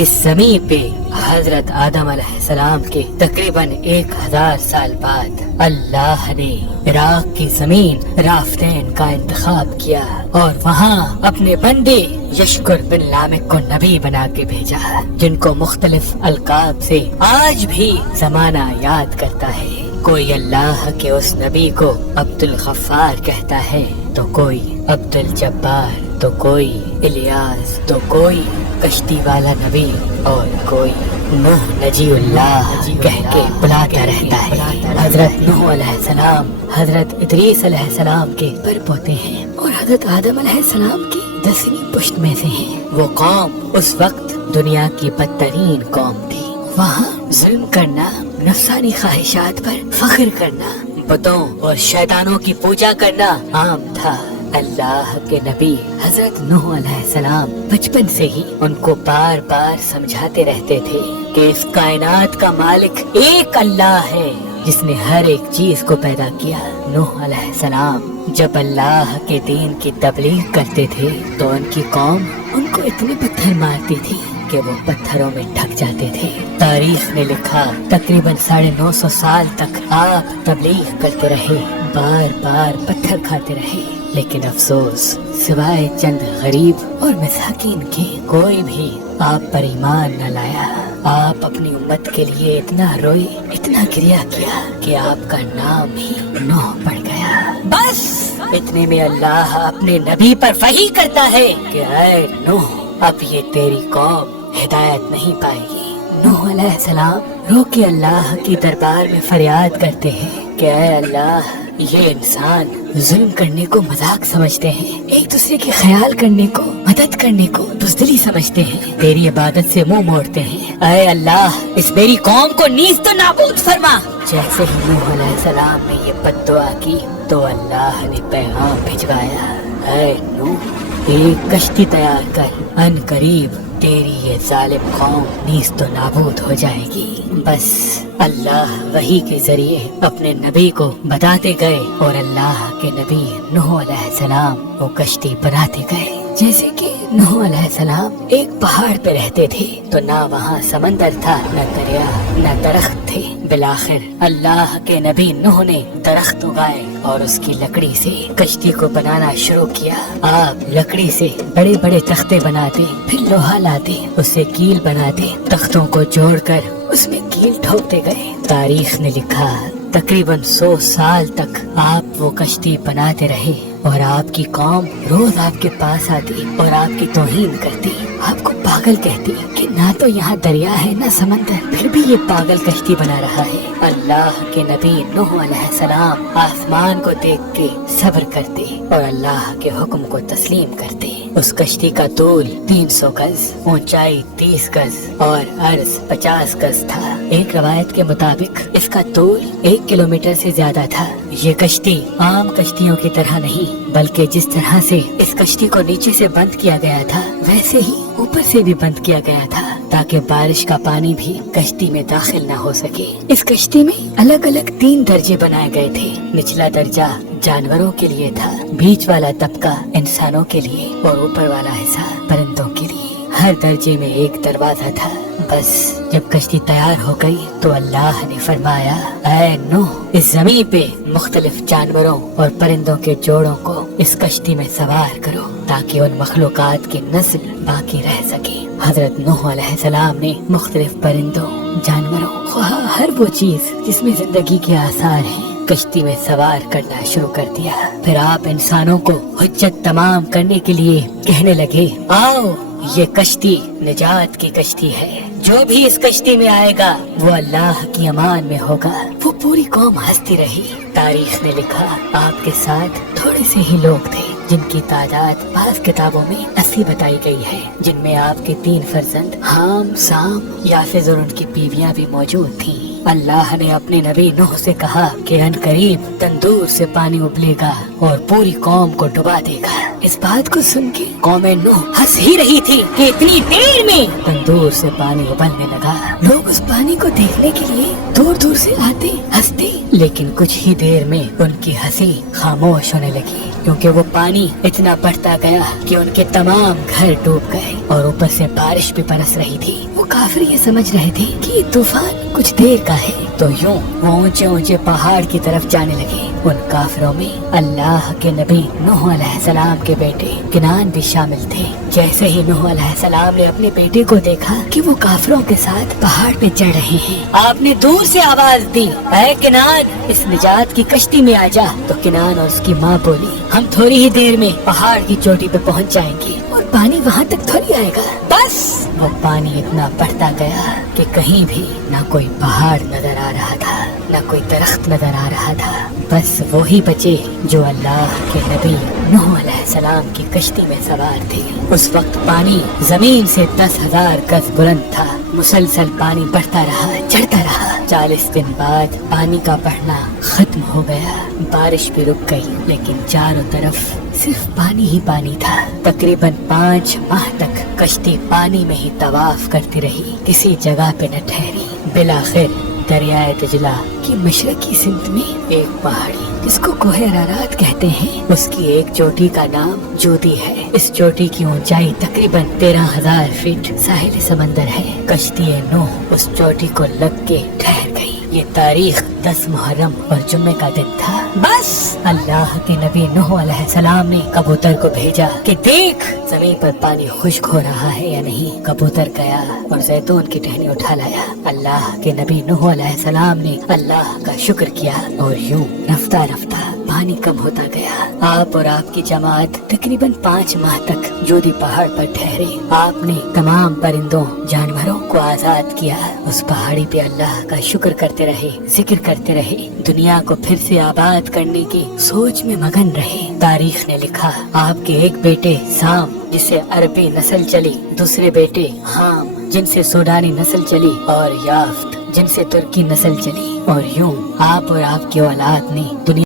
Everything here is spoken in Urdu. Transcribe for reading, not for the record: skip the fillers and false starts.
اس زمین پہ حضرت آدم علیہ السلام کے تقریباً 1000 سال بعد اللہ نے عراق کی زمین رافتین کا انتخاب کیا اور وہاں اپنے بندے یشکر بن لامک کو نبی بنا کے بھیجا، جن کو مختلف القاب سے آج بھی زمانہ یاد کرتا ہے۔ کوئی اللہ کے اس نبی کو عبد الغفار کہتا ہے، تو کوئی عبد الجبار، تو کوئی الیاس، تو کوئی کشتی والا نبی، اور کوئی نوح نجی اللہ کہہ کے بلاتا رہتا ہے۔ حضرت نوح علیہ السلام حضرت ادریس علیہ السلام کے پر پوتے ہیں اور حضرت آدم علیہ السلام کی 10ویں پشت میں سے ہیں۔ وہ قوم اس وقت دنیا کی بدترین قوم تھی۔ وہاں ظلم کرنا، نفسانی خواہشات پر فخر کرنا، بتوں اور شیطانوں کی پوجا کرنا عام تھا۔ اللہ کے نبی حضرت نوح علیہ السلام بچپن سے ہی ان کو بار بار سمجھاتے رہتے تھے کہ اس کائنات کا مالک ایک اللہ ہے جس نے ہر ایک چیز کو پیدا کیا۔ نوح علیہ السلام جب اللہ کے دین کی تبلیغ کرتے تھے تو ان کی قوم ان کو اتنے پتھر مارتی تھی کہ وہ پتھروں میں ڈھک جاتے تھے۔ تاریخ نے لکھا تقریباً 950 سال تک آپ تبلیغ کرتے رہے، بار بار پتھر کھاتے رہے، لیکن افسوس سوائے چند غریب اور مساکین کے کوئی بھی آپ پر ایمان نہ لایا۔ آپ اپنی امت کے لیے اتنا روئے، اتنا گریہ کیا کہ آپ کا نام ہی نوح پڑ گیا۔ بس اتنے میں اللہ اپنے نبی پر وحی کرتا ہے کہ اے نوح، اب یہ تیری قوم ہدایت نہیں پائے گی۔ نوح علیہ السلام رو کے اللہ کی دربار میں فریاد کرتے ہیں کہ اے اللہ، یہ انسان ظلم کرنے کو مذاق سمجھتے ہیں، ایک دوسرے کے خیال کرنے کو، مدد کرنے کو بزدلی سمجھتے ہیں، تیری عبادت سے منہ موڑتے ہیں۔ اے اللہ، اس میری قوم کو نیز تو نابود فرما۔ جیسے ہی نوح علیہ السلام نے یہ بد دعا کی تو اللہ نے پیغام بھجوایا، اے نوح، ایک کشتی تیار کر، ان قریب تیری یہ ظالم قوم نیز تو نابود ہو جائے گی۔ بس اللہ وحی کے ذریعے اپنے نبی کو بتاتے گئے اور اللہ کے نبی نوح علیہ السلام وہ کشتی بناتے گئے۔ جیسے کہ نوح علیہ السلام ایک پہاڑ پہ رہتے تھے تو نہ وہاں سمندر تھا، نہ دریا، نہ درخت تھے۔ بالآخر اللہ کے نبی نوح نے درخت اگائے اور اس کی لکڑی سے کشتی کو بنانا شروع کیا۔ آپ لکڑی سے بڑے بڑے تختے بناتے، پھر لوہا لاتے، اس سے کیل بناتے، تختوں کو جوڑ کر اس میں کیل ٹھوکتے گئے۔ تاریخ نے لکھا تقریباً 100 سال تک آپ وہ کشتی بناتے رہے اور آپ کی قوم روز آپ کے پاس آتی اور آپ کی توہین کرتی، آپ کو پاگل کہتی کہ نہ تو یہاں دریا ہے نہ سمندر، پھر بھی یہ پاگل کشتی بنا رہا ہے۔ اللہ کے نبی نوح علیہ السلام آسمان کو دیکھ کے صبر کرتے اور اللہ کے حکم کو تسلیم کرتے۔ اس کشتی کا طول 300 گز، اونچائی 30 گز اور عرض 50 گز تھا۔ ایک روایت کے مطابق اس کا طول 1 کلومیٹر سے زیادہ تھا۔ یہ کشتی عام کشتیوں کی طرح نہیں، بلکہ جس طرح سے اس کشتی کو نیچے سے بند کیا گیا تھا ویسے ہی اوپر سے بھی بند کیا گیا تھا تاکہ بارش کا پانی بھی کشتی میں داخل نہ ہو سکے۔ اس کشتی میں الگ الگ 3 درجے بنائے گئے تھے۔ نچلا درجہ جانوروں کے لیے تھا، بیچ والا طبقہ انسانوں کے لیے اور اوپر والا حصہ پرندوں کے لیے۔ ہر درجے میں ایک دروازہ تھا۔ بس جب کشتی تیار ہو گئی تو اللہ نے فرمایا، اے نوح، اس زمین پہ مختلف جانوروں اور پرندوں کے جوڑوں کو اس کشتی میں سوار کرو تاکہ ان مخلوقات کی نسل باقی رہ سکے۔ حضرت نوح علیہ السلام نے مختلف پرندوں، جانوروں، ہر وہ چیز جس میں زندگی کے آثار ہیں، کشتی میں سوار کرنا شروع کر دیا۔ پھر آپ انسانوں کو حجت تمام کرنے کے لیے کہنے لگے، آؤ، یہ کشتی نجات کی کشتی ہے، جو بھی اس کشتی میں آئے گا وہ اللہ کی امان میں ہوگا۔ وہ پوری قوم ہنستی رہی۔ تاریخ نے لکھا آپ کے ساتھ تھوڑے سے ہی لوگ تھے جن کی تعداد بعض کتابوں میں 80 بتائی گئی ہے، جن میں آپ کے 3 فرزند حام، سام، یافز اور ان کی بیویاں بھی موجود تھیں۔ اللہ نے اپنے نبی نوح سے کہا کہ ان قریب تندور سے پانی ابلے گا اور پوری قوم کو ڈبا دے گا۔ اس بات کو سن کے قوم نوح ہنس ہی رہی تھی کہ اتنی دیر میں تندور سے پانی ابلنے لگا۔ لوگ اس پانی کو دیکھنے کے لیے دور دور سے آتے ہنستے، لیکن کچھ ہی دیر میں ان کی ہنسی خاموش ہونے لگی، کیونکہ وہ پانی اتنا بڑھتا گیا کہ ان کے تمام گھر ڈوب گئے اور اوپر سے بارش بھی برس رہی تھی۔ وہ کافر یہ سمجھ رہے تھے کہ یہ طوفان کچھ دیر کا ہے، تو یوں وہ اونچے اونچے پہاڑ کی طرف جانے لگے۔ ان کافروں میں اللہ کے نبی نوح علیہ السلام کے بیٹے کنعان بھی شامل تھے۔ جیسے ہی نوح علیہ السلام نے اپنے بیٹے کو دیکھا کہ وہ کافروں کے ساتھ پہاڑ پہ چڑھ رہے ہیں، آپ نے دور سے آواز دی، اے کنعان، اس نجات کی کشتی میں آ جا۔ تو کنعان اور اس کی ماں بولی، ہم تھوڑی ہی دیر میں پہاڑ کی چوٹی پہ پہنچ جائیں گے اور پانی وہاں تک تھوڑی آئے گا۔ بس وہ پانی اتنا بڑھتا گیا کہ کہیں بھی نہ کوئی پہاڑ نظر آ رہا تھا، نہ کوئی درخت نظر آ رہا تھا، بس وہی بچے جو اللہ کے نبی نوح علیہ السلام کی کشتی میں سوار تھے۔ اس وقت پانی زمین سے 10,000 گز بلند تھا، مسلسل پانی بڑھتا رہا، چڑھتا رہا۔ 40 دن بعد پانی کا بڑھنا ختم ہو گیا، بارش بھی رک گئی، لیکن چاروں طرف صرف پانی ہی پانی تھا۔ تقریباً 5 ماہ تک کشتی پانی میں ہی طواف کرتی رہی، کسی جگہ پہ نہ ٹھہری۔ بالآخر دریائے دجلہ کی مشرقی سمت میں ایک پہاڑی جس کو کوہ ارارات کہتے ہیں، اس کی ایک چوٹی کا نام جودی ہے۔ اس چوٹی کی اونچائی تقریباً 13,000 فٹ ساحل سمندر ہے۔ کشتی نوح اس چوٹی کو لگ کے ٹھہر گئی۔ یہ تاریخ 10 محرم اور جمعے کا دن تھا۔ بس اللہ کے نبی نوح علیہ السلام نے کبوتر کو بھیجا کہ دیکھ زمین پر پانی خشک ہو رہا ہے یا نہیں۔ کبوتر گیا اور زیتون کی ٹہنی اٹھا لایا۔ اللہ کے نبی نوح علیہ السلام نے اللہ کا شکر کیا اور یوں رفتہ رفتہ پانی کم ہوتا گیا۔ آپ اور آپ کی جماعت تقریباً 5 ماہ تک جودی پہاڑ پر ٹھہرے۔ آپ نے تمام پرندوں جانوروں کو آزاد کیا۔ اس پہاڑی پہ اللہ کا شکر کرتے رہے، ذکر کرتے رہے، دنیا کو پھر سے آباد کرنے کی سوچ میں مگن رہے۔ تاریخ نے لکھا آپ کے ایک بیٹے سام جس سے عربی نسل چلی، دوسرے بیٹے حام جن سے سوڈانی نسل چلی، اور یافت جن سے ترکی نسل چلی، اور یوں آپ اور آپ کی اولاد نے دنیا